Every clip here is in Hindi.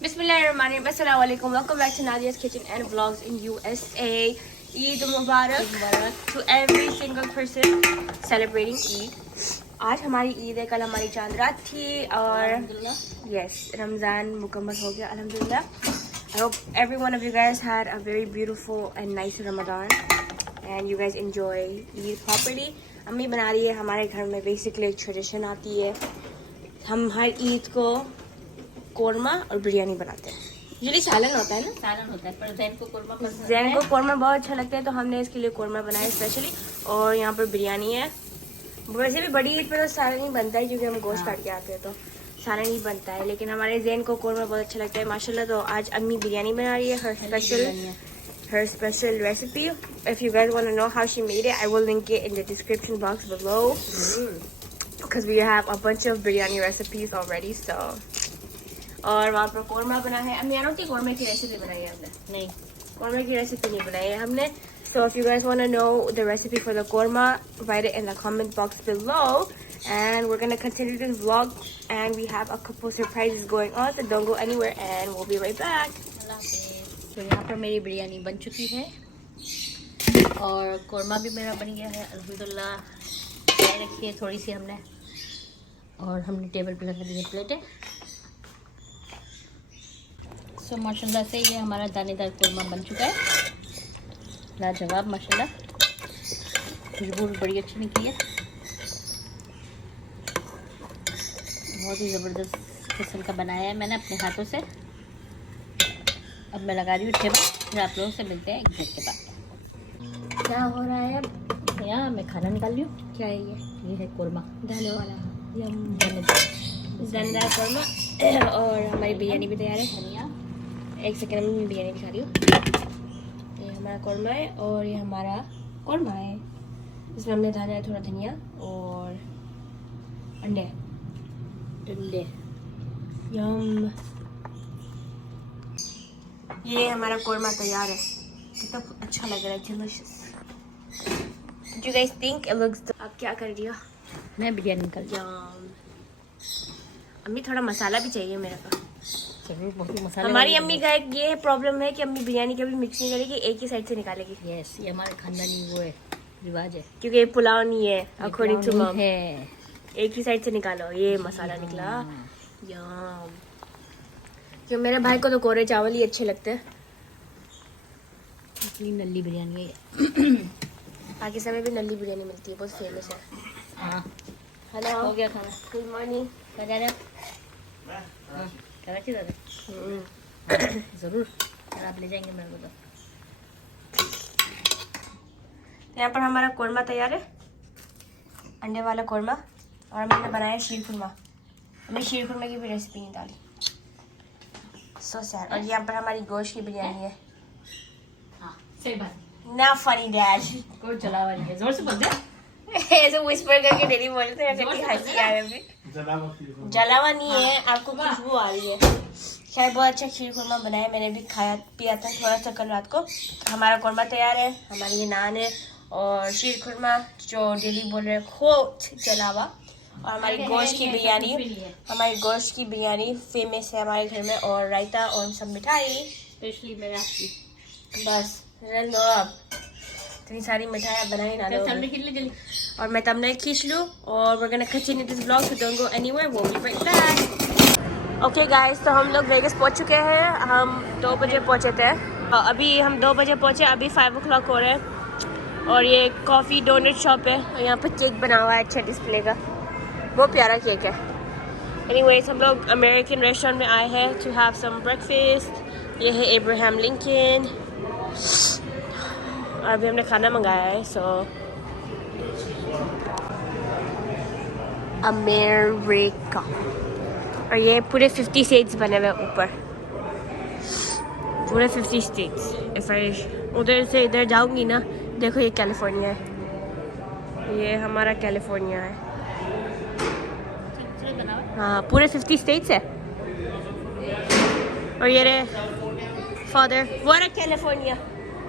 Bismillahirrahmanirrahim. Assalamu alaikum. Welcome back to Nadia's Kitchen and Vlogs in USA. Eid Mubarak to every single person celebrating Eid. आज हमारी ईद है, कल हमारी चांद रात थी और yes, रमज़ान मुकम्मल हो गया अल्हम्दुलिल्लाह. I hope every one of you guys had a very beautiful and nice Ramadan and you guys enjoy Eid properly. अम्मी बना रही है. हमारे घर में basically एक tradition आती है, हम हर ईद को कोरमा और बिरयानी बनाते हैं. यूजुअली सालन होता है ना, सालन होता है पर जैन को कोरमा पसंद है. जैन को कोरमा बहुत अच्छा लगता है तो हमने इसके लिए कोरमा बनाया स्पेशली. और यहाँ पर बिरयानी है. वैसे भी बड़ी ईद पर तो सालन ही बनता है क्योंकि हम गोश्त काट के आते हैं तो सालन ही बनता है, लेकिन हमारे जैन को कोरमा बहुत अच्छा लगता है माशाल्लाह. तो आज अम्मी बिरयानी बना रही है, her special recipe. If you guys want to know how she made it, I will link it in the description box below because we have a bunch of biryani recipes already. So और वहाँ पर कोरमा बना है. अम्मी आनो की कोरमा की रेसिपी बनाई है हमने? नहीं, कोरमा की रेसिपी नहीं बनाई है हमने. So if you guys want to know the recipe for the korma, write it in the comment box below. And we're going to continue this vlog and we have a couple surprises going on, so don't go anywhere and we'll be right back. तो यहाँ पर मेरी बिरयानी बन चुकी है और कोरमा भी मेरा बन गया है अल्हम्दुलिल्लाह. चाय रखी है थोड़ी सी हमने और हमने टेबल पे लगा दी है प्लेटें. सो माशाल्लाह से ये हमारा दानेदार कोरमा बन चुका है. लाजवाब माशाल्लाह, खुशबू भी बड़ी अच्छी निकली है. बहुत ही ज़बरदस्त किस्म का बनाया है मैंने अपने हाथों से. अब मैं लगा रही हूँ टेबल, फिर आप लोगों से मिलते हैं एक ब्रेक के बाद. क्या हो रहा है? यहाँ मैं खाना निकाल रही हूँ. क्या है ये? है कोरमा, दाने वाला दानेदार कोरमा. और हमारी बिरयानी भी तैयार है. धनिया, एक सेकंड में बिरयानी दिखा रही हूँ. ये हमारा कोरमा है और ये हमारा कोरमा है. इसमें हमने डाला है थोड़ा धनिया और अंडे. यम. ये हमारा कोरमा तैयार है. कितना अच्छा लग रहा है, delicious. Do you guys think it looks? आप क्या कर रही हो? मैं बिरयानी निकाल रही यम. अम्मी थोड़ा मसाला भी चाहिए मेरे को. जरूर, बहुत मसाला. हमारी अम्मी का एक ये प्रॉब्लम है कि अम्मी बिरयानी कभी मिक्स नहीं करेगी, एक ही साइड से निकालेगी. यस, ये हमारे खानदानी वो है, रिवाज है. क्योंकि ये पुलाव नहीं है अकॉर्डिंग टू मम. है, एक ही साइड से निकालो. ये मसाला निकला. यम. क्यों मेरे भाई को तो कोरे चावल ही अच्छे लगते हैं. असली नल्ली बिरयानी है. पाकिस्तान में भी नल्ली बिरयानी मिलती है, बहुत फेमस है. हाँ, हेलो, हो गया खाना. Good morning. क्या जा रहे हैं? कराची जा रहे हैं? ज़रूर, और आप ले जाएंगे मेरे को तो. यहाँ पर हमारा कोरमा तैयार है, अंडे वाला कोरमा. और मैंने बनाया शीर खुरमा. हमने शीर खुरमा की भी रेसिपी नहीं डाली. So sad. और यहाँ पर हमारी गोश्त की बिरयानी है. हाँ, सही बात. ना फनी डैड. कोई जलावा नहीं है, जोर से बोल दे. ऐसे विस्पर करके डेली बोलते हैं, कितनी हंसी आ रही है. जलावा नहीं है, आपको खुशबू आ रही है. खैर बहुत अच्छा खीर खुरमा बनाया, मैंने भी खाया पिया था थोड़ा सा कल रात को. हमारा खुरमा तैयार है. हमारी ये नान है और शीर खुरमा जो डेली बोल रहे हैं खोट जलावा. और हमारी गोश्त की बिरयानी, हमारी गोश्त की बिरयानी फेमस है हमारे घर में. और रायता और सब मिठाई स्पेशली मेरे आपकी. बस रन लो आप. इतनी सारी मिठाई बनाई ना दो. जल्दी. और मैं तमने खींच लूँ और we're gonna continue this vlog, so don't go anywhere. We'll be right back. Okay guys, तो हम लोग वेगस पहुँच चुके हैं. हम 2 बजे पहुँचे थे. अभी हम 2 बजे पहुँचे, अभी 5 o'clock हो रहे हैं. और ये कॉफ़ी डोनट शॉप है और यहाँ पर केक बना हुआ है अच्छा डिस्प्ले का. बहुत प्यारा केक है. Anyways, हम लोग अमेरिकन रेस्टोरेंट में आए हैं to have some breakfast. ये है एब्राहम लिंकन. और अभी हमने खाना मंगाया है. So America. और ये पूरे 50 स्टेट्स बने हुए ऊपर, पूरे 50 स्टेट्स. उधर से इधर जाऊंगी ना, देखो ये कैलिफोर्निया है. ये हमारा कैलिफोर्निया है. हाँ, पूरे 50 स्टेट्स है. और ये रे father, what a California.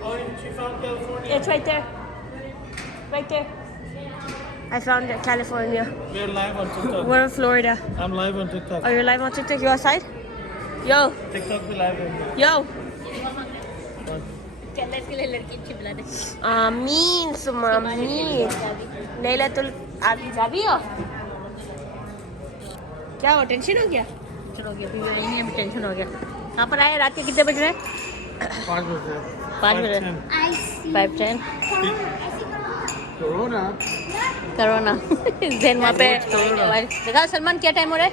Oh, you found California? It's right there. Right there. I found California. We're live on TikTok. We're in Florida. I'm live on TikTok. Oh, you're live on TikTok? You outside? Yo TikTok पे live है। यो चल इसके लिए लड़की अच्छी बुला दे। आमीन सुम आमीन लैलतुल आखिर जाबी हो क्या हो टेंशन हो गया चलो हो गया अभी नहीं अभी टेंशन हो गया। कहाँ पर आए रात के कितने बज रहे हैं? 5 बजे। 5 बजे 5:10 कोरोना। कोरोना जैन वहाँ पे देखा सलमान क्या टाइम हो रहा है?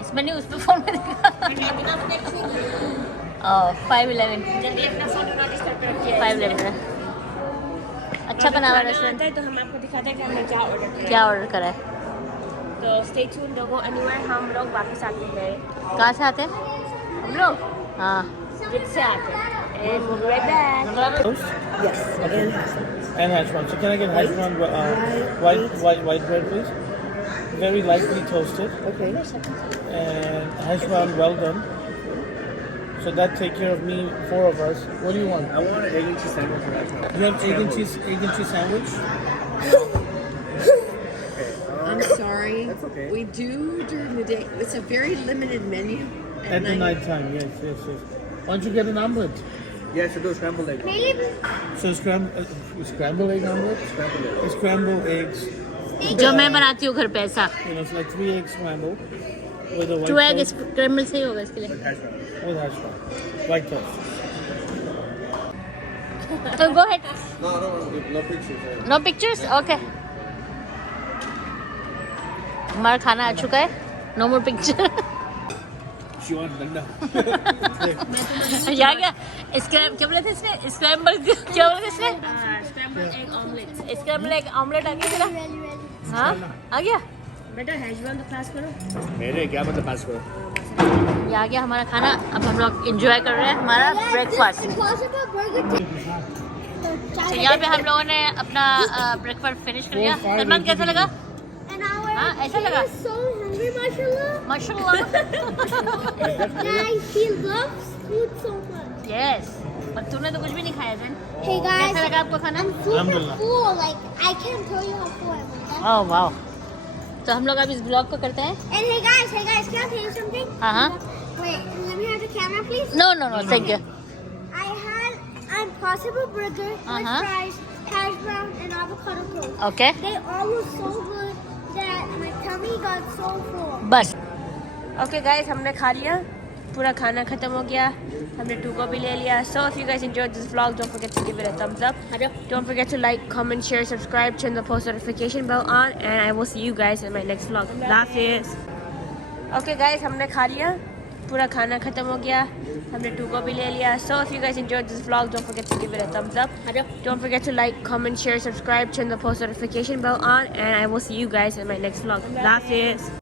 इसमें नहीं उसमें फोन में देखा 5:11 जल्दी अपना फोन उठा के स्टार्ट कर दिया 5:11 अच्छा बना हुआ रेस्टोरेंट। है तो हम आपको दिखाते हैं कि हमने क्या ऑर्डर किया क्या ऑर्डर करा है? तो stay tune don't go anywhere हम लोग वापस आते हैं कहाँ से आते हैं? हम लोग हाँ जिद से आते हैं and we'll be right back Toast? yes and And hash brown. So can I get hash brown white bread, please? Very lightly toasted. okay And hash brown well done. So that take care of me, 4 of us. What do you want? I want an egg and cheese sandwich with that. You have egg and cheese sandwich? I'm sorry. That's okay. We do during the day. It's a very limited menu. At the night time, yes. Why don't you get an omelet? Yeah, so do a scrambled egg. So scrambled egg omelet? Scrambled egg. Scrambled eggs. जो मैं बनाती हूँ घर पे ऐसा You know, it's like 3 eggs scrambled with a white 2 egg toast. Scramble सही होगा इसके लिए। Hash brown. With hash brown. White toast. तो go ahead. No, no pictures. No pictures? Okay. हमारा खाना आ चुका है. No more picture. She wants danda. यार क्या क्या बोला था इसने? स्क्रैम्बल क्या बोला था इसने? scrambled egg omelette scrambled egg omelette आ गया तेरा? हाँ आ गया? बेटा हैश ब्राउन तो पास करो मेरे क्या मतलब पास करो? ये आ गया हमारा खाना. अब हम लोग एंजॉय कर रहे हैं हमारा ब्रेकफास्ट. तो यहाँ पे हम लोगों ने अपना ब्रेकफास्ट फिनिश कर लिया. सलमान कैसा लगा? हाँ ऐसा लगा? So hungry, mashallah. माशाल्लाह. Guys, he loves food so much. Yes. और तूने तो कुछ भी नहीं खाया जैन. Hey guys, कैसा लगा आपको खाना? I'm super Alhamdulillah. full. Like I can't tell you how full I am. ओह वाह. तो हम लोग अब इस ब्लॉग को करते हैं. And hey guys, can I tell you something? हाँ. Wait, let me have the camera, please. No, thank you. I had an Impossible burger, French fries, hash brown, and avocado toast. Okay. They all were so good that my tummy got so full. बस. ओके गाइस हमने खा लिया पूरा खाना खत्म हो गया हमने 2 को भी ले लिया so if you guys enjoyed this vlog don't forget to give it a thumbs up don't forget to like comment share subscribe turn the post notification bell on and I will see you guys in my next vlog हाफिज़ ओके गाइस हमने खा लिया पूरा खाना खत्म हो गया हमने 2 को भी ले लिया so if you guys enjoyed this vlog don't forget to give it a thumbs up don't forget to like comment share subscribe turn the post notification bell on and I will see you guys in my next vlog हाफिज़